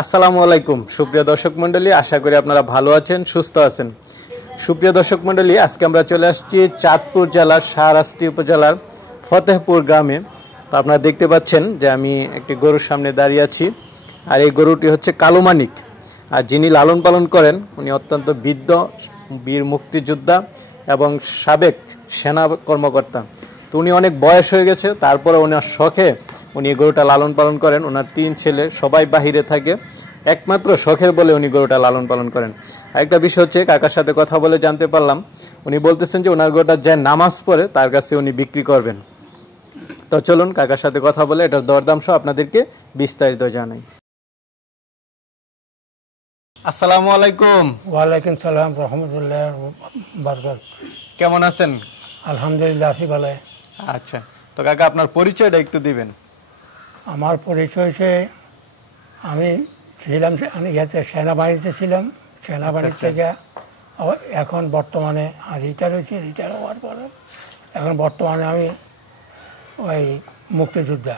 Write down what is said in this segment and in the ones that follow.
আসসালামু আলাইকুম সুপ্রিয় দর্শক মণ্ডলী, আশা করি আপনারা ভালো আছেন, সুস্থ আছেন। সুপ্রিয় দর্শক মণ্ডলী, আজকে আমরা চলে আসছি চাঁদপুর জেলার শাহরাস্তি উপজেলার ফতেহপুর গ্রামে। তো আপনারা দেখতে পাচ্ছেন যে আমি একটি গরুর সামনে দাঁড়িয়ে আছি, আর এই গরুটি হচ্ছে কালো মানিক। আর যিনি লালন পালন করেন উনি অত্যন্ত বৃদ্ধ বীর মুক্তিযোদ্ধা এবং সাবেক সেনা কর্মকর্তা। তো উনি অনেক বয়স হয়ে গেছে, তারপরে ওনার শখে উনি গরুটা লালন পালন করেন। ওনার 3 ছেলে, সবাই বাহিরে থাকে, একমাত্র শখের বলে উনি গরুটা লালন পালন করেন। আরেকটা বিষয় হচ্ছে, কাকার সাথে কথা বলে জানতে পারলাম উনি বলতেছেন যে ওনার গরুটা যে নামাজ পড়ে তার কাছে উনি বিক্রি করবেন। তো চলুন কাকার সাথে কথা বলে এটার দরদাম সহ আপনাদেরকে বিস্তারিত জানাই। আসসালামু আলাইকুম। ওয়ালাইকুম সালাম রহমতুল্লাহ বারকাত। কেমন আছেন? আলহামদুলিল্লাহ আছি ভালো। আচ্ছা, তো কাকা আপনার পরিচয়টা একটু দিবেন। আমার পরিচয় হচ্ছে আমি সেনাবাহিনীতে ছিলাম। সেনাবাহিনী থেকে এখন বর্তমানে রিটায়ার হয়েছি। রিটায়ার হওয়ার পরে এখন বর্তমানে আমি ওই মুক্তিযোদ্ধা।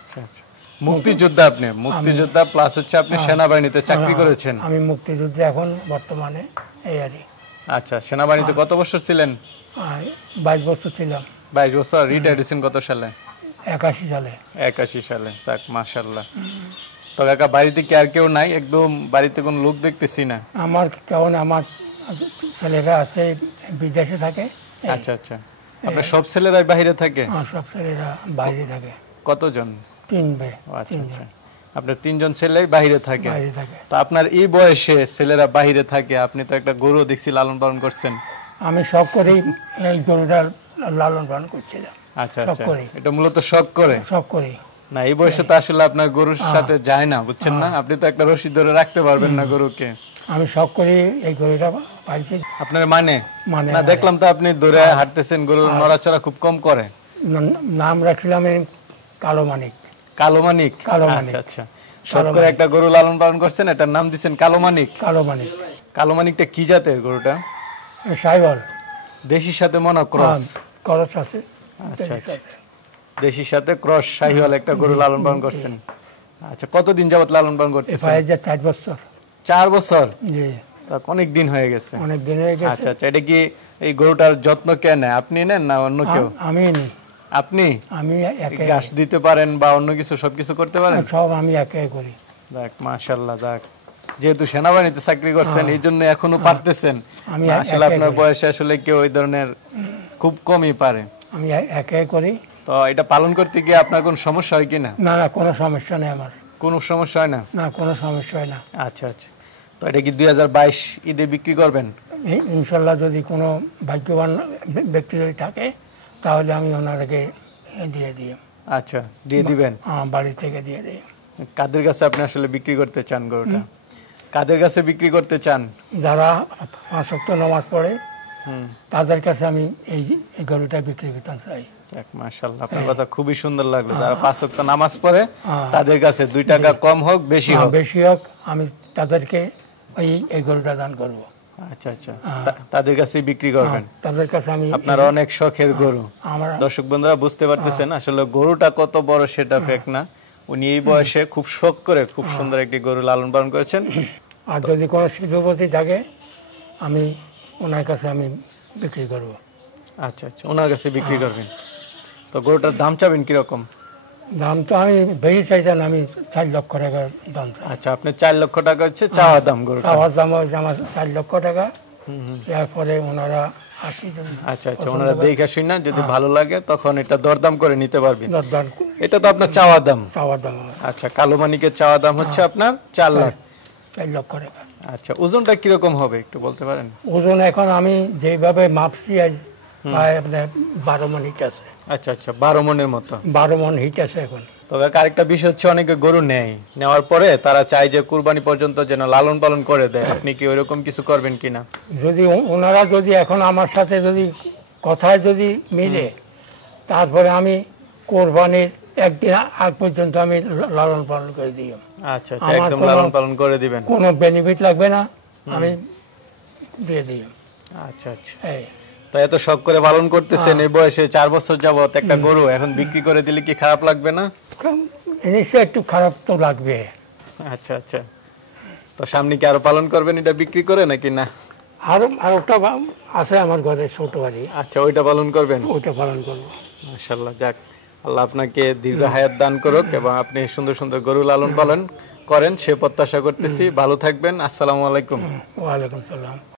আচ্ছা আচ্ছা, মুক্তিযোদ্ধা। আপনি মুক্তিযোদ্ধা প্লাস হচ্ছে আপনি সেনাবাহিনীতে চাকরি করেছেন। আমি মুক্তিযুদ্ধে এখন বর্তমানে এই আর কি। আচ্ছা, সেনাবাহিনীতে কত বছর ছিলেন? 22 বছর ছিলাম। 22 বছর। রিটায়ার হয়েছেন কত সালে? 81 সালে। 81 সালে, যাক মাশাআল্লাহ। তো কাকা বাড়িতে কি আর কেউ নাই? একদম বাড়িতে কোনো লোক দেখতেছি না। আমার কেমন, আমার ছেলেরা আছে বিদেশে থাকে। আচ্ছা আচ্ছা, আপনার সব ছেলেরাই বাইরে থাকে? সব ছেলেরা বাইরে থাকে। কতজন? 3 ভাই। আচ্ছা আচ্ছা, আপনার 3 জন ছেলেই বাইরে থাকে। তো আপনার এই বয়সে ছেলেরা বাইরে থাকে, আপনি তো একটা গরু দেখছি লালন পালন করছেন। আমি শখ করেই এই গরুটা লালন পালন করছিলাম। আচ্ছা আচ্ছা, এটা মূলত শখ করে? শখ করি না, এই বয়সে তো আসলে আপনার গরুর সাথে যায় না, বুঝছেন না? আপনি তো একটা রশি ধরে রাখতে পারবেন না গরুকে। আমি শখ করি এই গরুটা পাইছি। আপনার মানে না, দেখলাম তো আপনি ধরে হাঁটতেছেন, গরুর নড়াচড়া খুব কম করে। নাম রাখছিলাম কালো মানিক। কালো মানিক? কালো মানিক। আচ্ছা আচ্ছা, শখ করে একটা গরু লালন পালন করছেন, এটার নাম দিচ্ছেন কালো মানিক। কালো মানিক। কালো মানিকটা কি জাতের গরুটা? সাইবল। দেশির সাথে মনে ক্রস? ক্রস আছে। আচ্ছা আচ্ছা, দেশির সাথে ক্রস শাহিওয়াল একটা গরু লালন পালন করছেন। আচ্ছা, কতদিন যাবত লালন পালন করতেছেন? 4 বছর। 4 বছর? জি, অনেক দিন হয়ে গেছে। অনেক দিন হয়ে গেছে। আচ্ছা আচ্ছা, এটা কি এই গরুটার যত্ন কে নেয়? আপনি নেন না অন্য কেউ? আমি নিই। আপনি? আমি একা ঘাস দিতে পারেন বা অন্য কিছু সবকিছু করতে পারেন? সব আমি একাই করি। দেখ মাশাআল্লাহ, দেখ যেহেতু সেনাবাহিনীতে চাকরি করছেন এই জন্য এখনো পারতেছেন। আসলে আপনার বয়সে আসলে কেউ ওই ধরনের খুব কমই পারে। আমি একাই করি। তো এটা পালন করতে গিয়ে আপনার কোনো সমস্যা হয় কিনা? না না, কোনো সমস্যা নেই আমার। কোনো সমস্যা হয় না? না, কোনো সমস্যা হয় না। আচ্ছা আচ্ছা, তো এটা কি 2022 ঈদে বিক্রি করবেন? ইনশাল্লাহ যদি কোনো ভাগ্যবান ব্যক্তি যদি থাকে তাহলে আমি ওনাদেরকে দিয়ে দিই। আচ্ছা, দিয়ে দিবেন? বাড়ি থেকে দিয়ে দিই। কাদের কাছে আপনি আসলে বিক্রি করতে চান গরুটা? কাদের কাছে বিক্রি করতে চান? যারা 5 ওয়াক্ত নামাজ পড়ে তাদের কাছে আমি এই গরুটা বিক্রি করতে চাই। মাশাআল্লাহ, আপনার কথা খুবই সুন্দর লাগলো। যারা 5 ওয়াক্ত নামাজ পড়ে তাদের কাছে 2 টাকা কম হোক বেশি হোক আমি তাদেরকে এই গরুটা দান করব। আচ্ছা আচ্ছা, তাদের কাছে বিক্রি করবেন? তাদের কাছে আমি। আপনার অনেক শখের গরু। দর্শক বন্ধুরা বুঝতে পারতেছেন আসলে গরুটা কত বড় সেটা ফেক না। উনি এই বয়সে খুব শখ করে খুব সুন্দর একটি গরু লালন পালন করেছেন। আর যদি কোনো শিল্পপতি থাকে আমি ওনার কাছে আমি বিক্রি করব। আচ্ছা আচ্ছা, ওনার কাছে বিক্রি করবেন। তো গরুটার দাম চাবেন কিরকম? দাম তো আমি বেশি চাইছেন, আমি 4 লক্ষ টাকা দাম। আচ্ছা, আপনি 4 লক্ষ টাকা হচ্ছে চাওয়া দাম? গরু চাওয়ার দাম হচ্ছে আমার 4 লক্ষ টাকা। এরপরে ওনারা আচ্ছা আচ্ছা, ওনারা দেখে শুনে যদি ভালো লাগে তখন এটা দরদাম করে নিতে পারবেন। এটা তো আপনার চাওয়া দাম? চাওয়ার দাম। আচ্ছা, কালো মানিকের চাওয়া দাম হচ্ছে আপনার 4 লক্ষ টাকা। আচ্ছা, ওজনটা কিরকম হবে একটু বলতে পারেন? ওজন এখন আমি যেভাবে মাপছি প্রায় আপনার 12 মণ হিট আছে। আচ্ছা আচ্ছা, 12 মণের মতো? 12 মণ হিট আছে এখন। তবে আরেকটা বিষয় হচ্ছে, অনেকে গরু নেওয়ার পরে তারা চায় যে কুরবানি পর্যন্ত যেন লালন পালন করে দেয়। আপনি কি ওইরকম কিছু করবেন কিনা? যদি ওনারা যদি এখন আমার সাথে যদি কথায় যদি মিলে তারপরে আমি কোরবানির একদিন আগ পর্যন্ত আমি লালন পালন করে দিই। আচ্ছা আচ্ছা, একদম লালন পালন করে দিবেন, কোনো বেনিফিট লাগবে না, আমি দিয়ে দিই। আচ্ছা আচ্ছা, তো এত শখ করে পালন করতেছেন এই বয়সে 4 বছর যাবত একটা গরু এখন বিক্রি করে দিলে কি খারাপ লাগবে না? নিশ্চয়ই একটু খারাপ তো লাগবে। আচ্ছা আচ্ছা, তো সামনে কি আরো পালন করবেন এটা বিক্রি করে নাকি না? আরেকটা আছে আমার ঘরে ছোট বাড়ি, আচ্ছা, ওইটা পালন করবেন। ওটা পালন করবো। মাশাআল্লাহ, যাক, আল্লাহ আপনাকে দীর্ঘ হায়াত দান করুক এবং আপনি সুন্দর সুন্দর গরু লালন পালন করেন সে প্রত্যাশা করতেছি। ভালো থাকবেন। আসসালামু আলাইকুম। ওয়ালাইকুম সালাম।